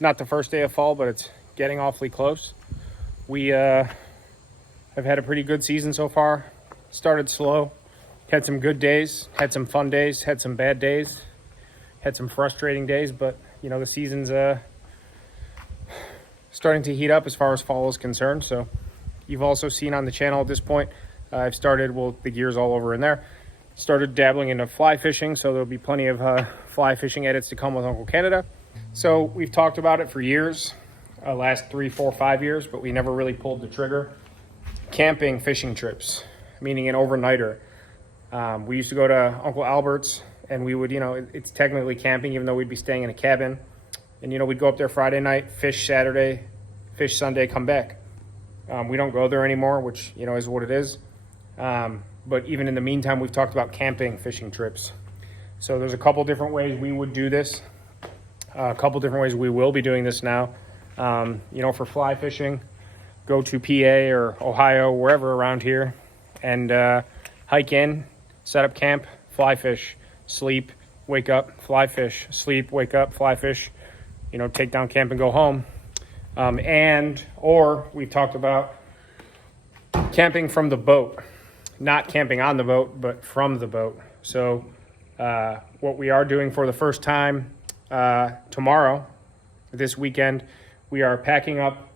It's not the first day of fall, but it's getting awfully close. We have had a pretty good season so far. Started slow, had some good days, had some fun days, had some bad days, had some frustrating days, but the season's starting to heat up as far as fall is concerned. So you've also seen on the channel at this point, I've started, the gear's all over in there, started dabbling into fly fishing, so there'll be plenty of fly fishing edits to come with Uncle Canada. So we've talked about it for years, last 3, 4, 5 years, but we never really pulled the trigger. Camping fishing trips, meaning an overnighter. We used to go to Uncle Albert's, and we would, it's technically camping, even though we'd be staying in a cabin. And, we'd go up there Friday night, fish Saturday, fish Sunday, come back. We don't go there anymore, which, is what it is. But even in the meantime, we've talked about camping fishing trips. So there's a couple different ways we would do this. A couple different ways we will be doing this now. For fly fishing, go to PA or Ohio, wherever around here, and hike in, set up camp, fly fish, sleep, wake up, fly fish, sleep, wake up, fly fish, take down camp and go home. Or we've talked about camping from the boat, not camping on the boat, but from the boat. So what we are doing for the first time tomorrow, this weekend, we are packing up,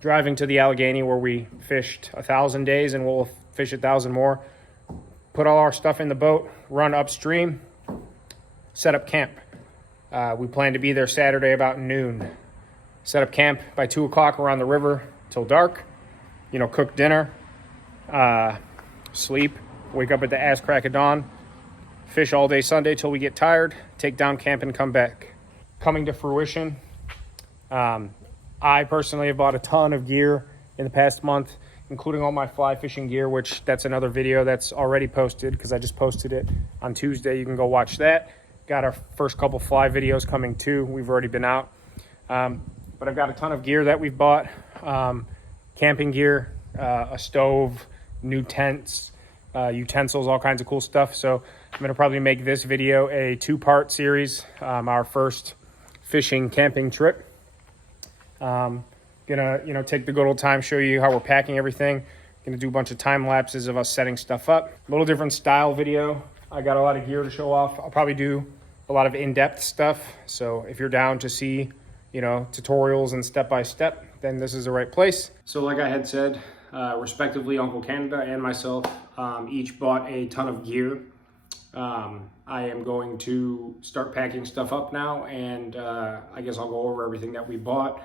driving to the Allegheny where we fished 1,000 days, and we'll fish 1,000 more. Put all our stuff in the boat, run upstream, set up camp. We plan to be there Saturday about noon. Set up camp by 2 o'clock around the river till dark. Cook dinner, sleep, wake up at the ass crack of dawn, fish all day Sunday till we get tired, take down camp and come back. Coming to fruition. I personally have bought a ton of gear in the past month, including all my fly fishing gear, which that's another video that's already posted because I just posted it on Tuesday. You can go watch that. Got our first couple fly videos coming too. We've already been out. But I've got a ton of gear that we've bought. Camping gear, a stove, new tents, utensils, all kinds of cool stuff. So I'm going to probably make this video a 2-part series, our first fishing camping trip. Gonna take the good old time, show you how we're packing everything. Gonna do a bunch of time lapses of us setting stuff up. A little different style video. I got a lot of gear to show off. I'll probably do a lot of in-depth stuff. So if you're down to see, tutorials and step-by-step, then this is the right place. So like I had said, respectively, Uncle Canada and myself each bought a ton of gear. I am going to start packing stuff up now, and I guess I'll go over everything that we bought.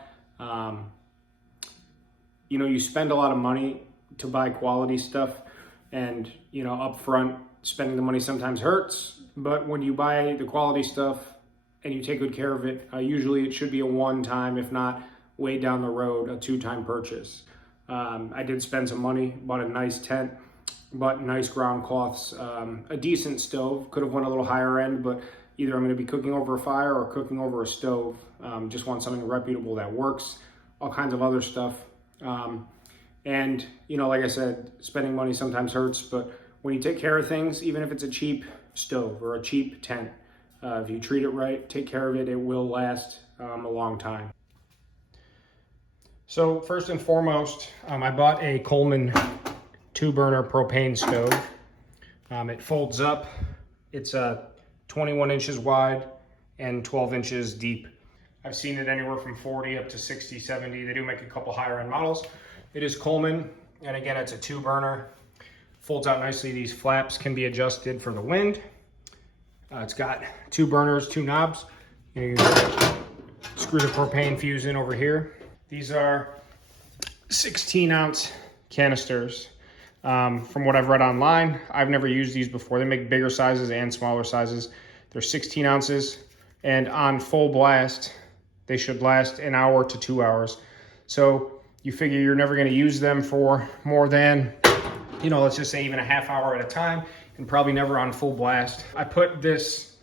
You spend a lot of money to buy quality stuff, and up front spending the money sometimes hurts, but when you buy the quality stuff and you take good care of it, usually it should be a one-time, if not way down the road, a 2-time purchase. I did spend some money, bought a nice tent, bought nice ground cloths, a decent stove. Could have went a little higher end, but either I'm going to be cooking over a fire or cooking over a stove. Just want something reputable that works, all kinds of other stuff. And like I said, spending money sometimes hurts, but when you take care of things, even if it's a cheap stove or a cheap tent, if you treat it right, take care of it, it will last a long time. So first and foremost, I bought a Coleman 2-burner propane stove. It folds up. It's 21 inches wide and 12 inches deep. I've seen it anywhere from 40 up to 60, 70. They do make a couple higher end models. It is Coleman, and again, it's a 2-burner. Folds out nicely. These flaps can be adjusted for the wind. It's got 2 burners, 2 knobs. You can screw the propane fuse in over here. These are 16-ounce canisters. From what I've read online, I've never used these before. They make bigger sizes and smaller sizes. They're 16 ounces, and on full blast, they should last an hour to 2 hours. So you figure you're never going to use them for more than, let's just say even a half hour at a time, and probably never on full blast. I put this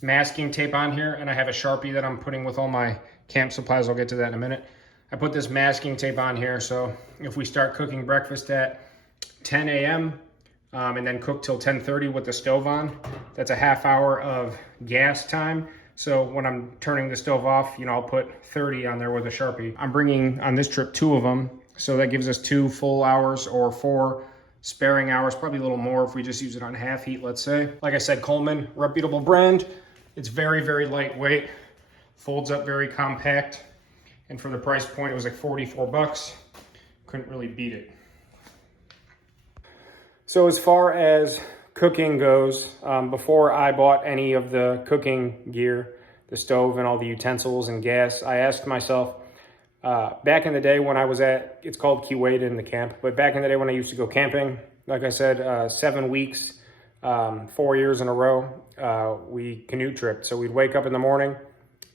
masking tape on here, and I have a Sharpie that I'm putting with all my camp supplies. I'll get to that in a minute. I put this masking tape on here, so if we start cooking breakfast at 10 a.m. And then cook till 10:30 with the stove on, that's a half hour of gas time So when I'm turning the stove off, you know, I'll put 30 on there with a Sharpie. I'm bringing on this trip 2 of them. So that gives us 2 full hours or 4 sparing hours, probably a little more if we just use it on half heat, let's say. Like I said, Coleman, reputable brand. It's very, very lightweight, folds up very compact. And for the price point, it was like 44 bucks. Couldn't really beat it. So as far as cooking goes, before I bought any of the cooking gear, the stove and all the utensils and gas, I asked myself, back in the day when I was at, it's called Kuwait in the camp, but back in the day when I used to go camping, like I said, 7 weeks, 4 years in a row, we canoe tripped. So we'd wake up in the morning,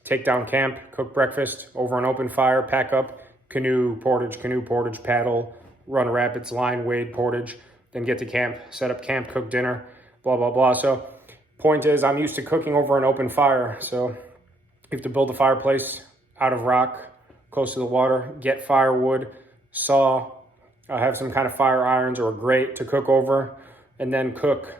take down camp, cook breakfast over an open fire, pack up, canoe portage, paddle, run rapids, line, wade, portage, then get to camp, set up camp, cook dinner, blah, blah, blah. So point is, I'm used to cooking over an open fire. So you have to build a fireplace out of rock, close to the water, get firewood, saw, have some kind of fire irons or a grate to cook over, and then cook.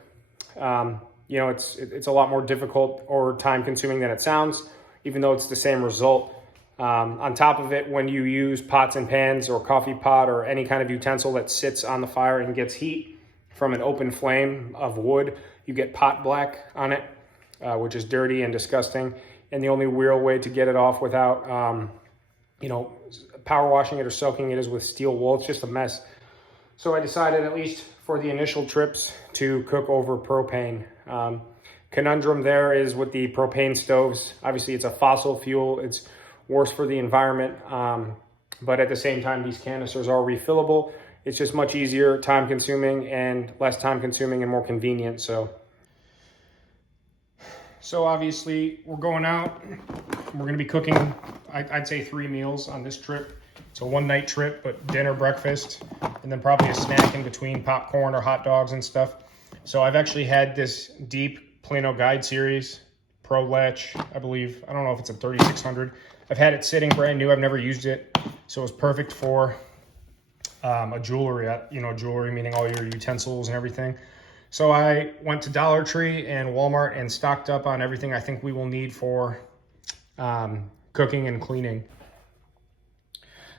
You know, it's a lot more difficult or time consuming than it sounds, even though it's the same result. On top of it, when you use pots and pans or coffee pot or any kind of utensil that sits on the fire and gets heat from an open flame of wood, you get pot black on it, which is dirty and disgusting. And the only real way to get it off without, you know, power washing it or soaking it is with steel wool. It's just a mess. So I decided, at least for the initial trips, to cook over propane. Conundrum there is with the propane stoves. Obviously, it's a fossil fuel. It's worse for the environment, but at the same time, these canisters are refillable. It's just much easier, time consuming, and less time consuming and more convenient. So obviously we're going out. We're gonna be cooking, I'd say 3 meals on this trip. It's a 1-night trip, but dinner, breakfast, and then probably a snack in between, popcorn or hot dogs and stuff. So I've actually had this deep Plano guide series, Pro Latch, I believe. I don't know if it's a 3600. I've had it sitting brand new. I've never used it. So it's perfect for a jewelry, jewelry meaning all your utensils and everything. So I went to Dollar Tree and Walmart and stocked up on everything I think we will need for cooking and cleaning.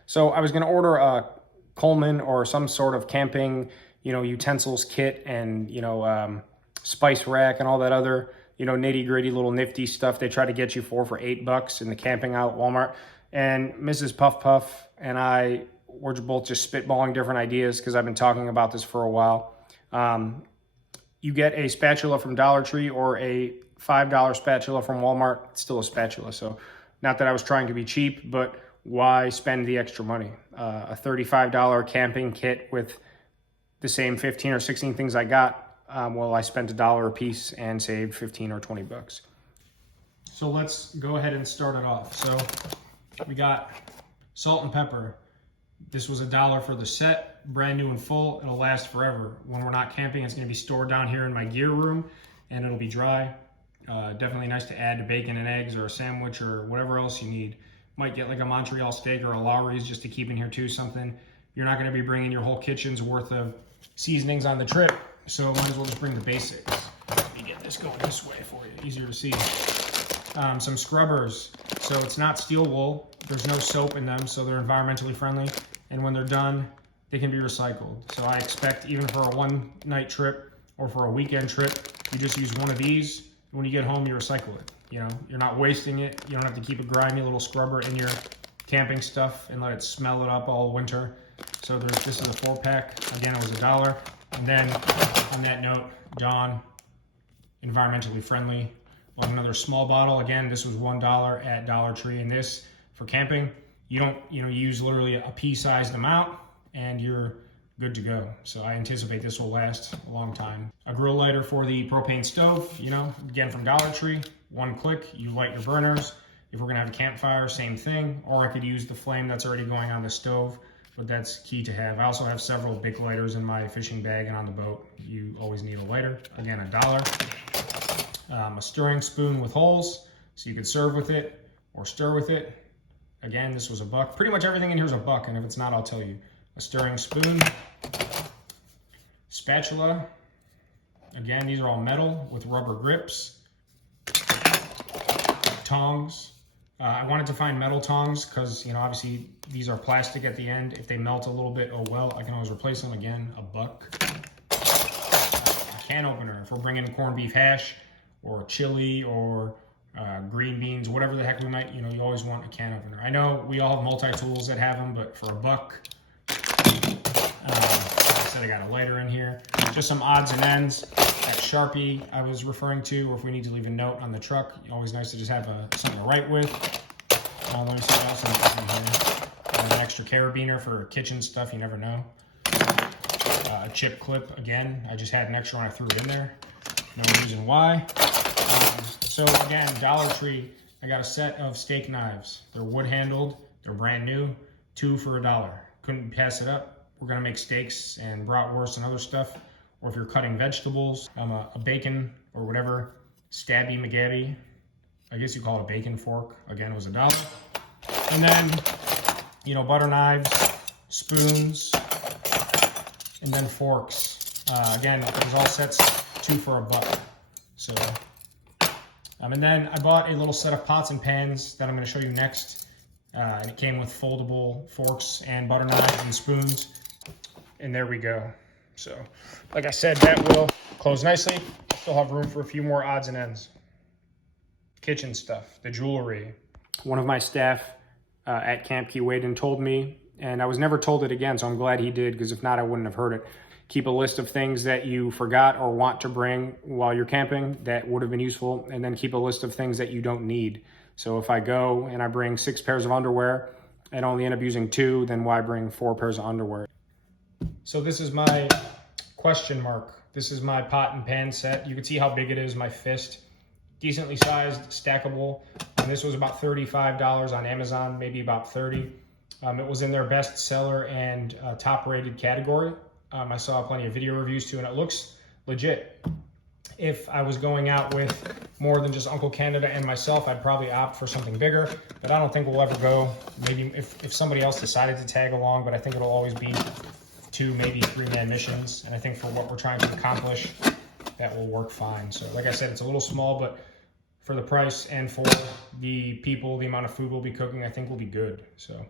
So I was going to order a Coleman or some sort of camping, utensils kit and, spice rack and all that other, nitty gritty little nifty stuff they try to get you for $8 in the camping aisle at Walmart. And Mrs. Puff Puff and I were both just spitballing different ideas because I've been talking about this for a while. You get a spatula from Dollar Tree or a $5 spatula from Walmart, it's still a spatula. So not that I was trying to be cheap, but why spend the extra money? A $35 camping kit with the same 15 or 16 things I got, well, I spent $1 a piece and saved 15 or 20 bucks. So let's go ahead and start it off. So we got salt and pepper. This was $1 for the set, brand new and full. It'll last forever. When we're not camping, it's gonna be stored down here in my gear room and it'll be dry. Definitely nice to add to bacon and eggs or a sandwich or whatever else you need. Might get like a Montreal steak or a Lowry's just to keep in here too, something. You're not gonna be bringing your whole kitchen's worth of seasonings on the trip, so might as well just bring the basics. Let me get this going this way for you, easier to see. Some scrubbers. So it's not steel wool, there's no soap in them, so they're environmentally friendly. And when they're done, they can be recycled. So I expect even for a 1-night trip or for a weekend trip, you just use one of these. When you get home, you recycle it. You're not wasting it. You don't have to keep a grimy little scrubber in your camping stuff and let it smell it up all winter. So this is a 4-pack. Again, it was $1. And then on that note, Dawn, environmentally friendly. On another small bottle, again, this was $1 at Dollar Tree. And this for camping, you don't, use literally a pea-sized amount and you're good to go. So I anticipate this will last a long time. A grill lighter for the propane stove, again from Dollar Tree. 1 click, you light your burners. If we're gonna have a campfire, same thing. Or I could use the flame that's already going on the stove, but that's key to have. I also have several Bic lighters in my fishing bag and on the boat. You always need a lighter. Again, $1. A stirring spoon with holes, so you could serve with it or stir with it. Again, this was $1. Pretty much everything in here is $1, and if it's not, I'll tell you. A stirring spoon, spatula. Again, these are all metal with rubber grips. tongs. I wanted to find metal tongs because, you know, obviously these are plastic at the end. If they melt a little bit, oh well, I can always replace them. Again, a buck. A can opener. If we're bringing corned beef hash or chili or green beans, whatever the heck we might, you know, you always want a can opener. I know we all have multi-tools that have them, but for a buck, like I said, I got a lighter in here. Just some odds and ends. That Sharpie I was referring to, or if we need to leave a note on the truck, always nice to just have something to write with. Let me see what else I'm in here. An extra carabiner for kitchen stuff, you never know. A chip clip, again, I just had an extra one, I threw it in there. No reason why. So again, Dollar Tree, I got a set of steak knives. They're wood handled, they're brand new, 2 for $1. Couldn't pass it up. We're gonna make steaks and bratwurst and other stuff. Or if you're cutting vegetables, a bacon or whatever, stabby McGabby, I guess you call it a bacon fork. Again, it was $1. And then, you know, butter knives, spoons, and then forks. Again, there's all sets 2 for $1. So, and then I bought a little set of pots and pans that I'm going to show you next. And it came with foldable forks and butter knives and spoons. And there we go. So, like I said, that will close nicely. Still have room for a few more odds and ends. Kitchen stuff, the jewelry. One of my staff at Camp Key Waden told me, and I was never told it again, so I'm glad he did, because if not, I wouldn't have heard it. Keep a list of things that you forgot or want to bring while you're camping that would have been useful, and then keep a list of things that you don't need. So if I go and I bring 6 pairs of underwear and only end up using 2, then why bring 4 pairs of underwear? So this is my question mark. This is my pot and pan set. You can see how big it is, my fist. Decently sized, stackable. And this was about $35 on Amazon, maybe about 30. It was in their best seller and top rated category. I saw plenty of video reviews too, and it looks legit. If I was going out with more than just Uncle Canada and myself, I'd probably opt for something bigger, but I don't think we'll ever go. Maybe if somebody else decided to tag along, but I think it'll always be 2, maybe 3-man missions. And I think for what we're trying to accomplish, that will work fine. So like I said, it's a little small, but for the price and for the people, the amount of food we'll be cooking, I think will be good. So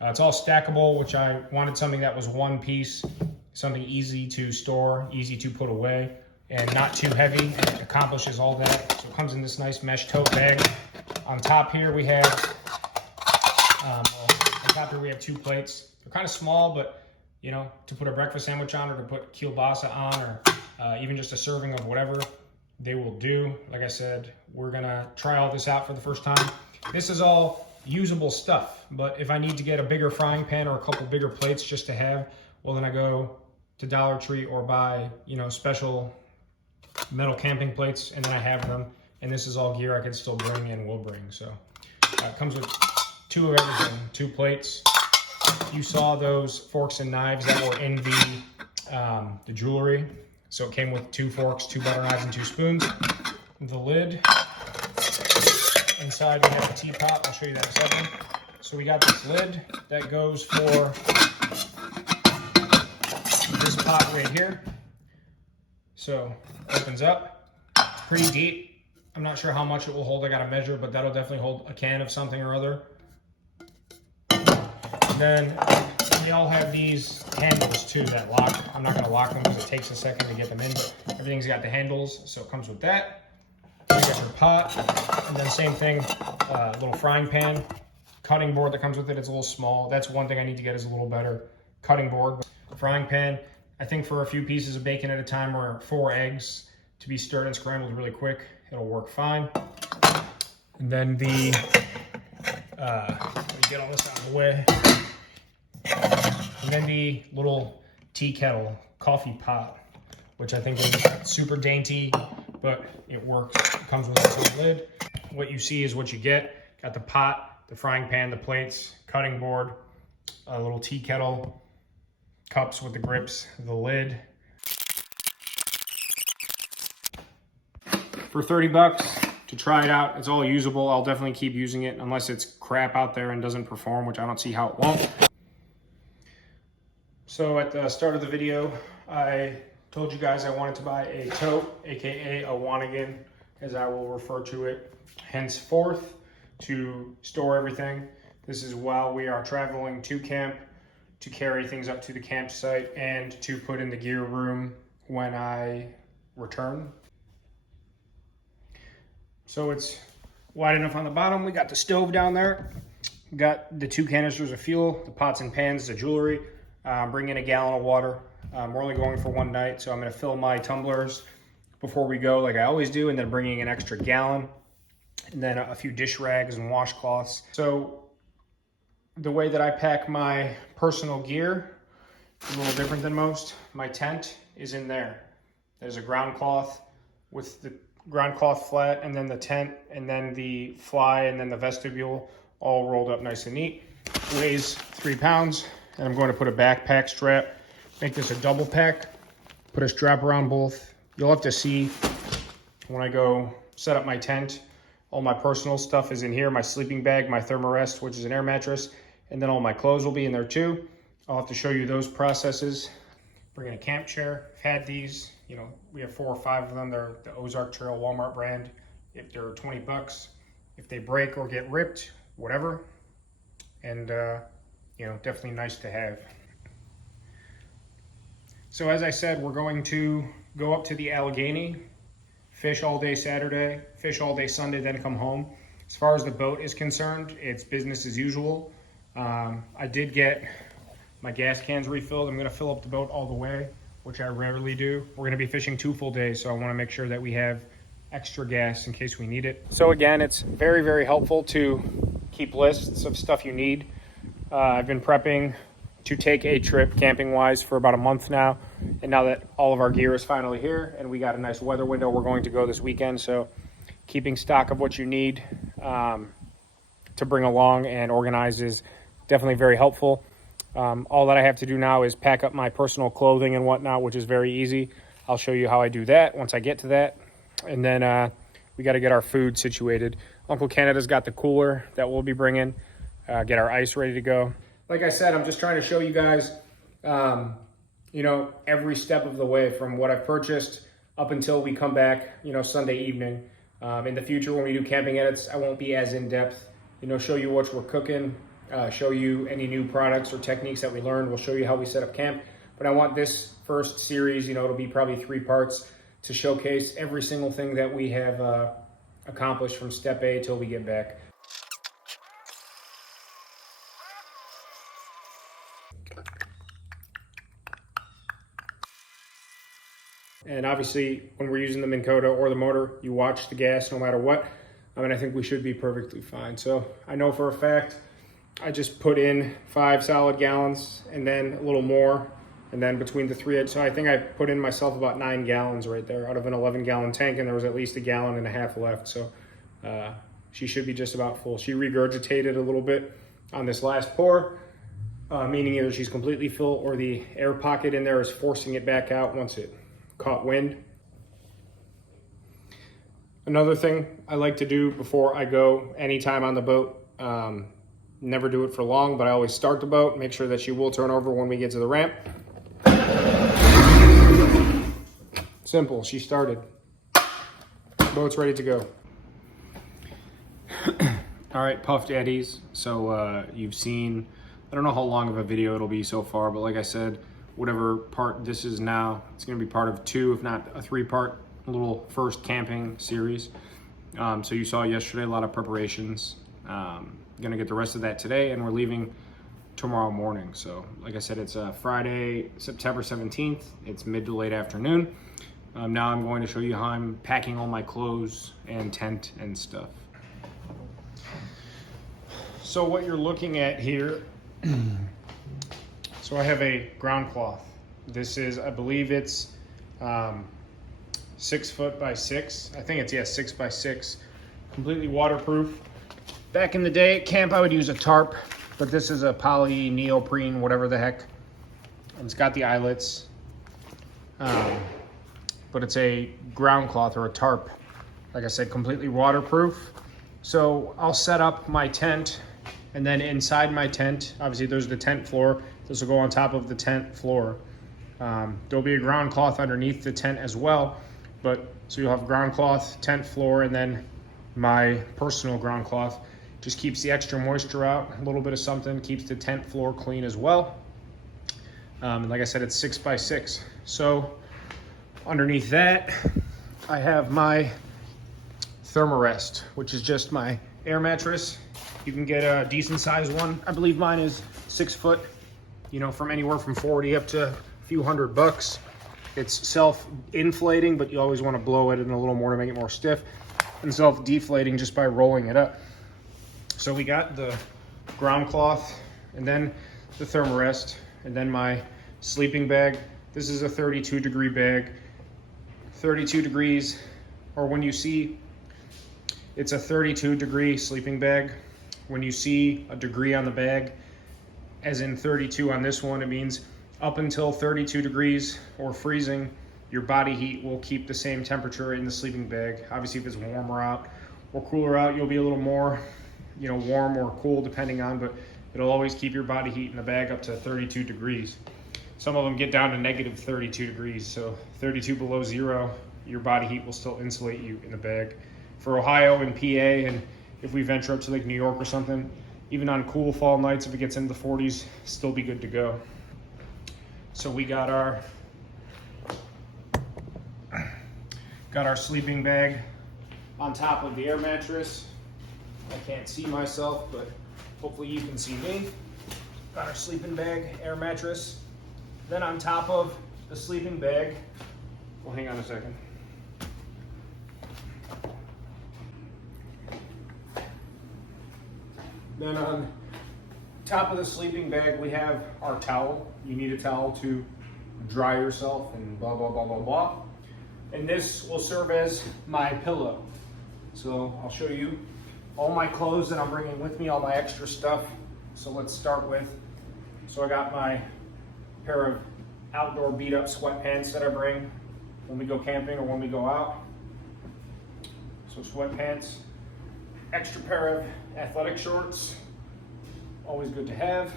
it's all stackable, which I wanted something that was one piece, something easy to store, easy to put away, and not too heavy, and it accomplishes all that. So it comes in this nice mesh tote bag. On top here we have, we have 2 plates. They're kind of small, but you know, to put a breakfast sandwich on, or to put kielbasa on, or even just a serving of whatever, they will do. Like I said, we're gonna try all this out for the first time. This is all usable stuff, but if I need to get a bigger frying pan or a couple bigger plates just to have, well, then I go to Dollar Tree or buy, you know, special metal camping plates, and then I have them. And this is all gear I can still bring and will bring. So it comes with 2 of everything, 2 plates. You saw those forks and knives that were in the jewelry. So it came with 2 forks, 2 butter knives, and 2 spoons. The lid. Inside we have a teapot. I'll show you that in a second. So we got this lid that goes for this pot right here. So opens up. It's pretty deep. I'm not sure how much it will hold. I got to measure, but that'll definitely hold a can of something or other. And then they all have these handles too that lock. I'm not going to lock them because it takes a second to get them in, but everything's got the handles, so it comes with that. You got your pot, and then same thing, little frying pan, cutting board that comes with it. It's a little small. That's one thing I need to get, is a little better cutting board. Frying pan, I think for a few pieces of bacon at a time, or 4 eggs to be stirred and scrambled really quick, it'll work fine. And then the, let me get all this out of the way. And then the little tea kettle, coffee pot, which I think is super dainty, but it works. It comes with its own lid. What you see is what you get. Got the pot, the frying pan, the plates, cutting board, a little tea kettle, cups with the grips, the lid. For 30 bucks to try it out, it's all usable. I'll definitely keep using it unless it's crap out there and doesn't perform, which I don't see how it won't. So at the start of the video, I told you guys I wanted to buy a tote, aka a Wanigan, as I will refer to it henceforth. to store everything. This is while we are traveling to camp, to carry things up to the campsite and to put in the gear room when I return. So it's wide enough on the bottom. We got the stove down there. We got the 2 canisters of fuel, the pots and pans, the jewelry. Bring in a gallon of water. We're only going for one night, so I'm gonna fill my tumblers before we go like I always do, and then bringing an extra gallon, and then a few dish rags and washcloths. So the way that I pack my personal gear is a little different than most. My tent is in there. There's a ground cloth with the ground cloth flat, and then the tent, and then the fly, and then the vestibule all rolled up nice and neat. Weighs 3 pounds, and I'm going to put a backpack strap, make this a double pack, put a strap around both. You'll have to see when I go set up my tent. All my personal stuff is in here, my sleeping bag, my thermarest, which is an air mattress, and then all my clothes will be in there too. I'll have to show you those processes. Bring in a camp chair. I've had these, you know, we have 4 or 5 of them. They're the Ozark Trail Walmart brand. If they're 20 bucks, if they break or get ripped, whatever. And, you know, definitely nice to have. So as I said, we're going to go up to the Allegheny, fish all day Saturday, fish all day Sunday, then come home. As far as the boat is concerned, it's business as usual. I did get my gas cans refilled. I'm gonna fill up the boat all the way, which I rarely do. We're gonna be fishing 2 full days, so I wanna make sure that we have extra gas in case we need it. So again, it's very, very helpful to keep lists of stuff you need. I've been prepping to take a trip camping-wise for about a month now, and now that all of our gear is finally here and we got a nice weather window, we're going to go this weekend. So keeping stock of what you need to bring along and organize is definitely very helpful. All that I have to do now is pack up my personal clothing and whatnot, which is very easy. I'll show you how I do that once I get to that. And then we got to get our food situated. Uncle Canada's got the cooler that we'll be bringing, get our ice ready to go. Like I said, I'm just trying to show you guys, you know, every step of the way from what I've purchased up until we come back, you know, Sunday evening. In the future, when we do camping edits, I won't be as in-depth, you know, show you what we're cooking, show you any new products or techniques that we learned. We'll show you how we set up camp. But I want this first series, you know, it'll be probably 3 parts to showcase every single thing that we have accomplished from step A till we get back. And obviously, when we're using the Minn Kota or the motor, you watch the gas no matter what. I mean, I think we should be perfectly fine. So I know for a fact, I just put in 5 solid gallons and then a little more. And then between the 3, so I think I put in myself about 9 gallons right there out of an 11-gallon tank, and there was at least 1.5 gallons left. So she should be just about full. She regurgitated a little bit on this last pour, meaning either she's completely full or the air pocket in there is forcing it back out once it caught wind. Another thing I like to do before I go anytime on the boat, never do it for long, but I always start the boat, make sure that she will turn over when we get to the ramp. Simple, she started. Boat's ready to go. All right, puffed eddies. So you've seen, I don't know how long of a video it'll be so far, but like I said, whatever part this is now, it's gonna be part of 2, if not a 3-part little first camping series. So you saw yesterday a lot of preparations. Gonna get the rest of that today, and we're leaving tomorrow morning. So like I said, it's Friday, September 17th. It's mid to late afternoon. Now I'm going to show you how I'm packing all my clothes and tent and stuff. So what you're looking at here, so I have a ground cloth. This is, I believe it's 6 foot by 6. I think it's, yeah, 6 by 6, completely waterproof. Back in the day at camp, I would use a tarp, but this is a poly neoprene, whatever the heck. And it's got the eyelets, but it's a ground cloth or a tarp. Like I said, completely waterproof. So I'll set up my tent, and then inside my tent, obviously there's the tent floor. This will go on top of the tent floor. There'll be a ground cloth underneath the tent as well. But so you'll have ground cloth, tent floor, and then my personal ground cloth. Just keeps the extra moisture out, a little bit of something, keeps the tent floor clean as well. And like I said, it's 6x6. So underneath that, I have my Thermarest, which is just my air mattress. You can get a decent sized one. I believe mine is 6 foot, you know, from anywhere from 40 up to a few $100. It's self-inflating, but you always want to blow it in a little more to make it more stiff, and self-deflating just by rolling it up. So we got the ground cloth, and then the Thermarest, and then my sleeping bag. This is a 32-degree bag. 32 degrees, or when you see, it's a 32-degree sleeping bag. When you see a degree on the bag, as in 32 on this one, it means up until 32 degrees or freezing, your body heat will keep the same temperature in the sleeping bag. Obviously, if it's warmer out or cooler out, you'll be a little more, you know, warm or cool depending on, but it'll always keep your body heat in the bag up to 32 degrees. Some of them get down to negative 32 degrees, so 32 below zero, your body heat will still insulate you in the bag. For Ohio and PA, and if we venture up to like New York or something, even on cool fall nights, if it gets into the 40s, still be good to go. So we got our sleeping bag on top of the air mattress. I can't see myself, but hopefully you can see me. Got our sleeping bag, air mattress. Then on top of the sleeping bag, well, hang on a second. Then on top of the sleeping bag, we have our towel. You need a towel to dry yourself and blah, blah, blah, blah, blah. And this will serve as my pillow. So I'll show you all my clothes that I'm bringing with me, all my extra stuff. So let's start with, so I got my pair of outdoor beat up sweatpants that I bring when we go camping or when we go out. So sweatpants, extra pair of athletic shorts, always good to have.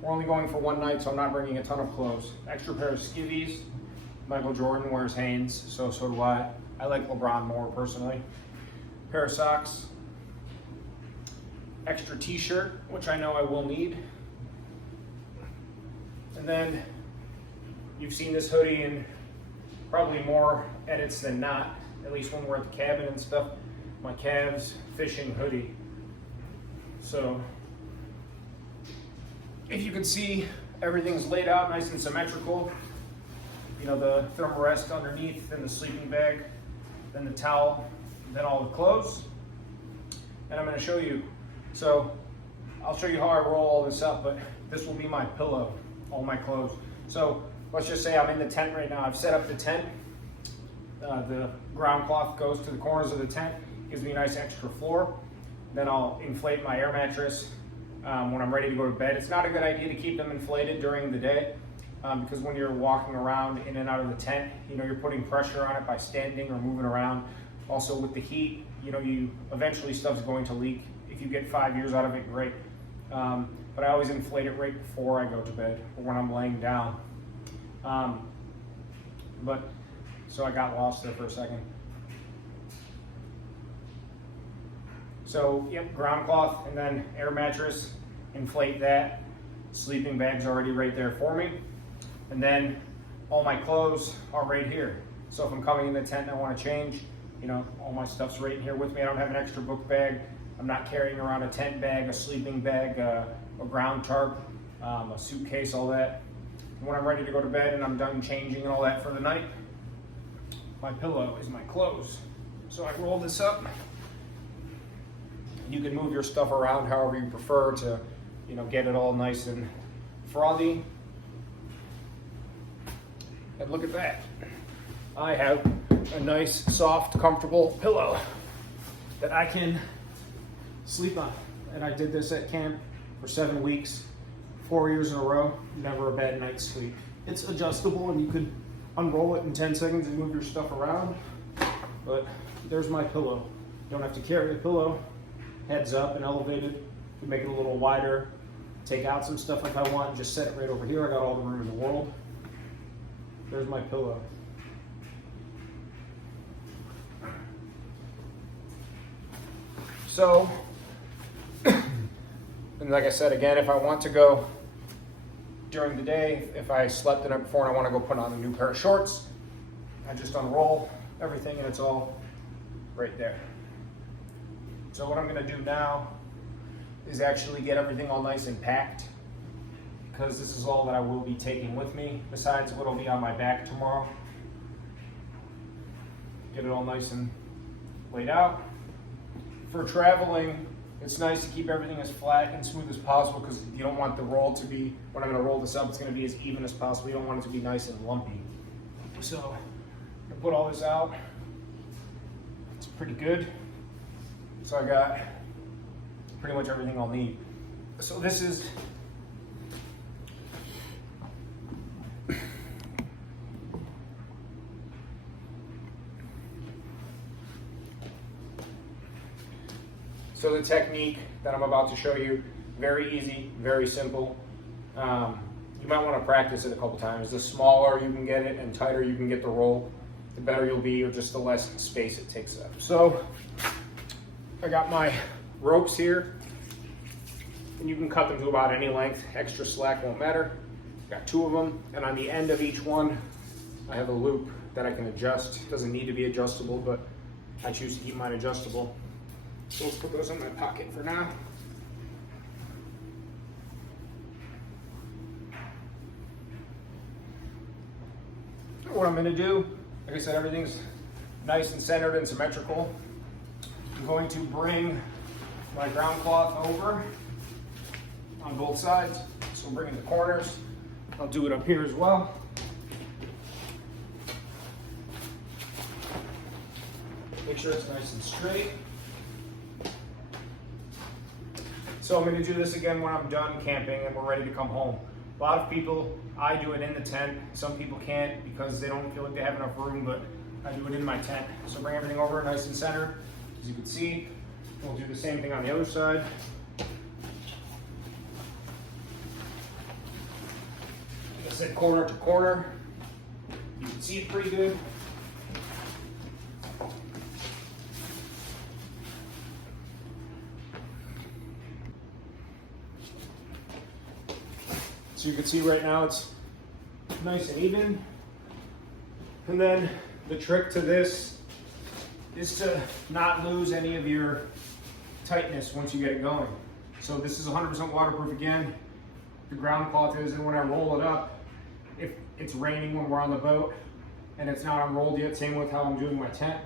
We're only going for one night, so I'm not bringing a ton of clothes. Extra pair of skivvies. Michael Jordan wears Hanes, so do I. I like LeBron more personally. Pair of socks. Extra t-shirt, which I know I will need. And then you've seen this hoodie in probably more edits than not, at least when we're at the cabin and stuff. My Cavs fishing hoodie. So if you can see, everything's laid out nice and symmetrical. You know, the Thermarest underneath, then the sleeping bag, then the towel, then all the clothes. And I'm going to show you. So I'll show you how I roll all this up, but this will be my pillow, all my clothes. So let's just say I'm in the tent right now. I've set up the tent. The ground cloth goes to the corners of the tent, gives me a nice extra floor. Then I'll inflate my air mattress when I'm ready to go to bed. It's not a good idea to keep them inflated during the day because when you're walking around in and out of the tent, you know, you're putting pressure on it by standing or moving around. Also with the heat, you know, eventually stuff's going to leak. If you get 5 years out of it, great. But I always inflate it right before I go to bed or when I'm laying down. So I got lost there for a second. So, yep, ground cloth and then air mattress, inflate that. Sleeping bag's already right there for me. And then all my clothes are right here. So if I'm coming in the tent and I want to change, you know, all my stuff's right in here with me. I don't have an extra book bag. I'm not carrying around a tent bag, a sleeping bag, a ground tarp, a suitcase, all that. And when I'm ready to go to bed and I'm done changing and all that for the night, my pillow is my clothes. So I roll this up. You can move your stuff around however you prefer to, you know, get it all nice and frothy. And look at that. I have a nice, soft, comfortable pillow that I can sleep on. And I did this at camp for 7 weeks, 4 years in a row, never a bad night's sleep. It's adjustable and you could unroll it in 10 seconds and move your stuff around. But there's my pillow. You don't have to carry a pillow. Heads up and elevated. You make it a little wider. Take out some stuff if I want and just set it right over here. I got all the room in the world. There's my pillow. So And like I said, again, if I want to go during the day, if I slept the night before and I want to go put on a new pair of shorts, I just unroll everything and it's all right there. So what I'm going to do now is actually get everything all nice and packed, because this is all that I will be taking with me besides what will be on my back tomorrow. Get it all nice and laid out. For traveling, it's nice to keep everything as flat and smooth as possible, because you don't want the roll to be, when I'm going to roll this up, it's going to be as even as possible. You don't want it to be nice and lumpy. So I put all this out. It's pretty good. So I got pretty much everything I'll need. So this is so the technique that I'm about to show you, very easy, very simple. You might want to practice it a couple times. The smaller you can get it and tighter you can get the roll, the better you'll be, or just the less space it takes up. So I got my ropes here, and you can cut them to about any length. Extra slack won't matter. Got 2 of them, and on the end of each one, I have a loop that I can adjust. It doesn't need to be adjustable, but I choose to keep mine adjustable. So let's put those in my pocket for now. What I'm going to do, like I said, everything's nice and centered and symmetrical. I'm going to bring my ground cloth over on both sides. So I'm bringing the corners. I'll do it up here as well. Make sure it's nice and straight. So I'm going to do this again when I'm done camping and we're ready to come home. A lot of people, I do it in the tent. Some people can't because they don't feel like they have enough room, but I do it in my tent. So bring everything over nice and centered. As you can see, we'll do the same thing on the other side. Like I said, corner to corner. You can see it pretty good. So you can see right now it's nice and even. And then the trick to this is to not lose any of your tightness once you get it going. So this is 100% waterproof again. The ground cloth is, and when I roll it up, if it's raining when we're on the boat and it's not unrolled yet, same with how I'm doing my tent,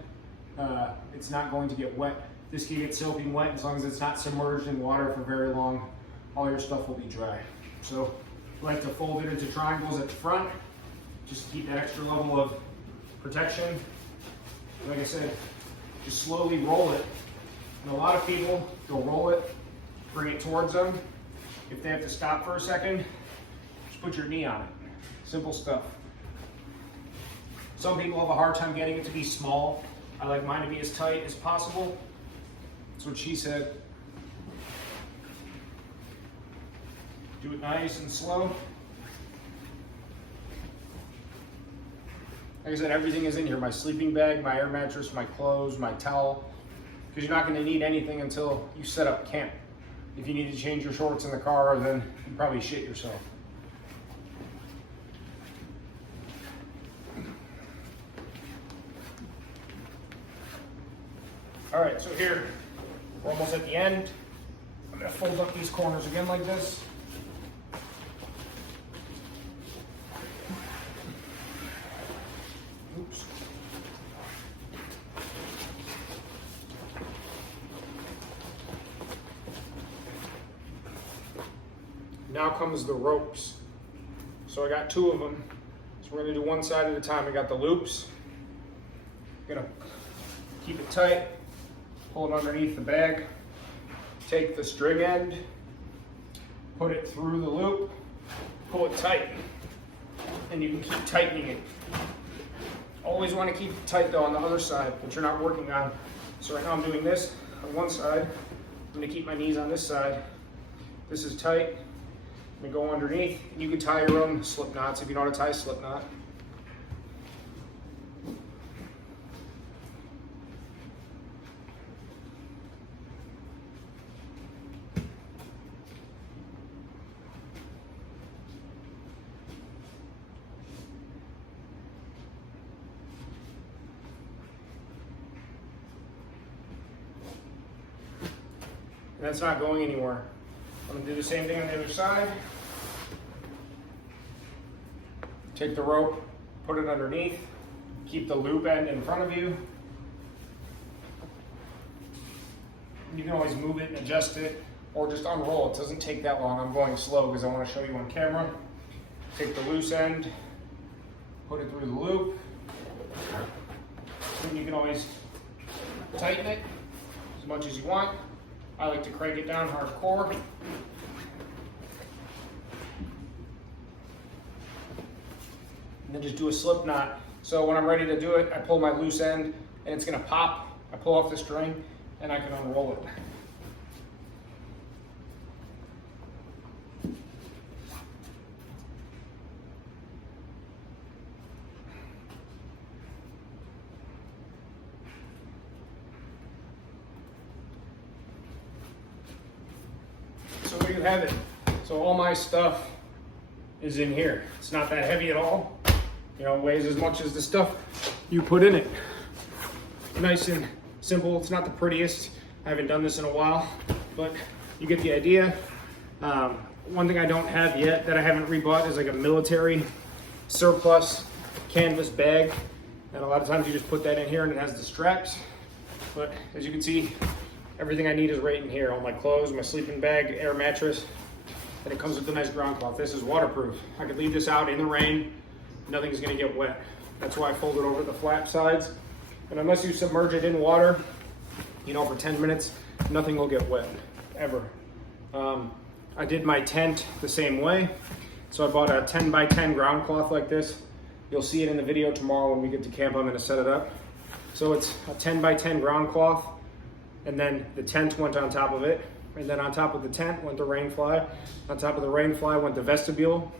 it's not going to get wet. This can get soaking wet as long as it's not submerged in water for very long. All your stuff will be dry. So I like to fold it into triangles at the front, just to keep that extra level of protection. Like I said, just slowly roll it. And a lot of people, they'll roll it, bring it towards them. If they have to stop for a second, just put your knee on it. Simple stuff. Some people have a hard time getting it to be small. I like mine to be as tight as possible. That's what she said. Do it nice and slow. Like I said, everything is in here. My sleeping bag, my air mattress, my clothes, my towel. Because you're not going to need anything until you set up camp. If you need to change your shorts in the car, then you probably shit yourself. All right, so here, we're almost at the end. I'm going to fold up these corners again like this. Oops. Now comes the ropes. So I got 2 of them. So we're going to do one side at a time. I got the loops. I'm going to keep it tight, pull it underneath the bag, take the string end, put it through the loop, pull it tight, and you can keep tightening it. Always want to keep it tight though on the other side that you're not working on. So right now I'm doing this on one side. I'm going to keep my knees on this side. This is tight. I'm going to go underneath. You can tie your own slip knots if you know how to tie a slip knot. and that's not going anywhere. I'm gonna do the same thing on the other side. Take the rope, put it underneath, keep the loop end in front of you. You can always move it and adjust it, or just unroll. It doesn't take that long. I'm going slow because I want to show you on camera. Take the loose end, put it through the loop. And you can always tighten it as much as you want. I like to crank it down hardcore. And then just do a slip knot. So when I'm ready to do it, I pull my loose end and it's gonna pop. I pull off the string and I can unroll it. So there you have it. So all my stuff is in here. It's not that heavy at all. You know, it weighs as much as the stuff you put in it. Nice and simple. It's not the prettiest. I haven't done this in a while, but you get the idea. One thing I don't have yet that I haven't rebought is like a military surplus canvas bag. And a lot of times you just put that in here and it has the straps. But as you can see, everything I need is right in here. All my clothes, my sleeping bag, air mattress, and it comes with a nice ground cloth. This is waterproof. I could leave this out in the rain. Nothing's gonna get wet. That's why I fold it over the flap sides. And unless you submerge it in water, you know, for 10 minutes, nothing will get wet, ever. I did my tent the same way. So I bought a 10 by 10 ground cloth like this. You'll see it in the video tomorrow when we get to camp. I'm gonna set it up. So it's a 10 by 10 ground cloth, and then the tent went on top of it. And then on top of the tent went the rain fly. On top of the rain fly went the vestibule.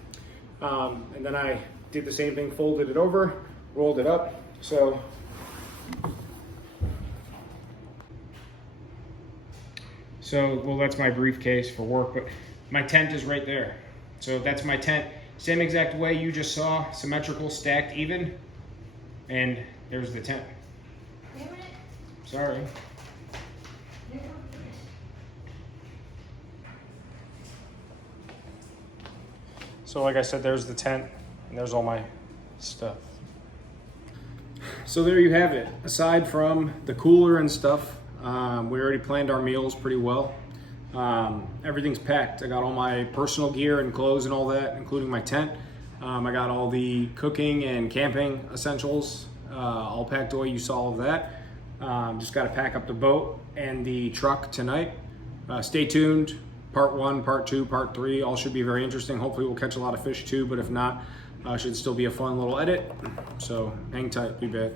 And then I did the same thing, folded it over, rolled it up. So well, that's my briefcase for work, but my tent is right there. So that's my tent. Same exact way you just saw, symmetrical, stacked even. And there's the tent. Sorry. So like I said, there's the tent and there's all my stuff. So there you have it. Aside from the cooler and stuff, we already planned our meals pretty well. Everything's packed. I got all my personal gear and clothes and all that, including my tent. I got all the cooking and camping essentials all packed away. You saw all of that. Just got to pack up the boat and the truck tonight. Stay tuned. Part 1, part 2, part 3, all should be very interesting. Hopefully we'll catch a lot of fish too, but if not, should still be a fun little edit. So hang tight, be back.